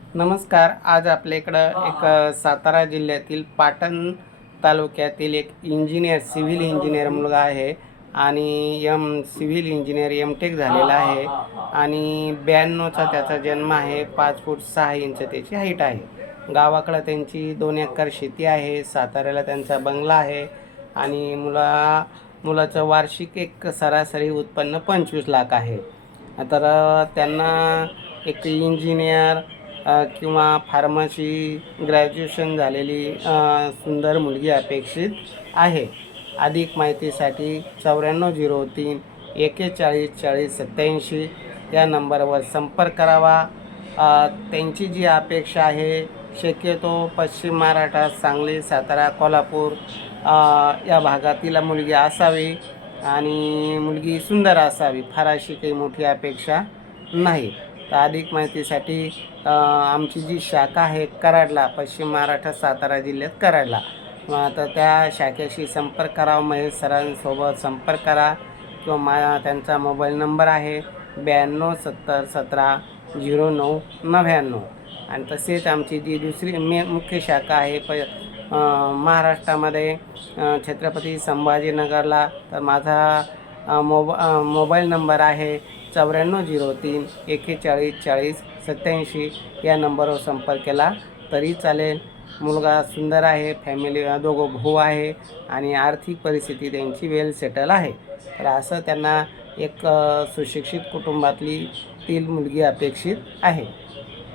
नमस्कार आज आपल्या इकडं एक सातारा जिल्ह्यातील पाटण तालुक्यातील एक इंजिनियर सिव्हिल इंजिनियर मुलगा आहे आणि M civil engineer M tech झालेला आहे आणि ब्याण्णवचा त्याचा जन्म आहे पाच फूट सहा इंच त्याची हाईट आहे. गावाकडं त्यांची दोन एकर शेती आहे साताऱ्याला त्यांचा बंगला आहे आणि मुला मुलाचं वार्षिक एक सरासरी उत्पन्न पंचवीस लाख आहे. तर त्यांना एक इंजिनियर किंवा फार्मसी ग्रॅज्युएशन झालेली सुंदर मुलगी अपेक्षित आहे. अधिक माहितीसाठी चौऱ्याण्णव झिरो तीन एकेचाळीस चाळीस सत्याऐंशी या नंबरवर संपर्क करावा. त्यांची जी अपेक्षा आहे शक्यतो पश्चिम महाराष्ट्रात सांगली सातारा कोल्हापूर या भागातील मुलगी असावी आणि मुलगी सुंदर असावी फार अशी काही मोठी अपेक्षा नाही. तर अधिक माहितीसाठी आमची जी शाखा आहे कराडला पश्चिम महाराष्ट्र सातारा जिल्ह्यात कराडला. तर त्या शाखेशी संपर्क करा महेश सरांसोबत संपर्क करा. किंवा मा त्यांचा मोबाईल नंबर आहे ब्याण्णव सत्तर सतरा झिरो नऊ नव्याण्णव. आणि तसेच आमची जी दुसरी मे मुख्य शाखा आहे प महाराष्ट्रामध्ये छत्रपती संभाजीनगरला तर माझा मोब मोबाईल नंबर आहे चौऱ्याण्णव झिरो तीन एकेचाळीस चाळीस सत्याऐंशी या नंबरवर संपर्क केला तरी चालेल. मुलगा सुंदर आहे फॅमिली दोघं भाऊ आहे आणि आर्थिक परिस्थिती त्यांची वेल सेटल आहे. तर असं त्यांना एक सुशिक्षित कुटुंबातली तील मुलगी अपेक्षित आहे.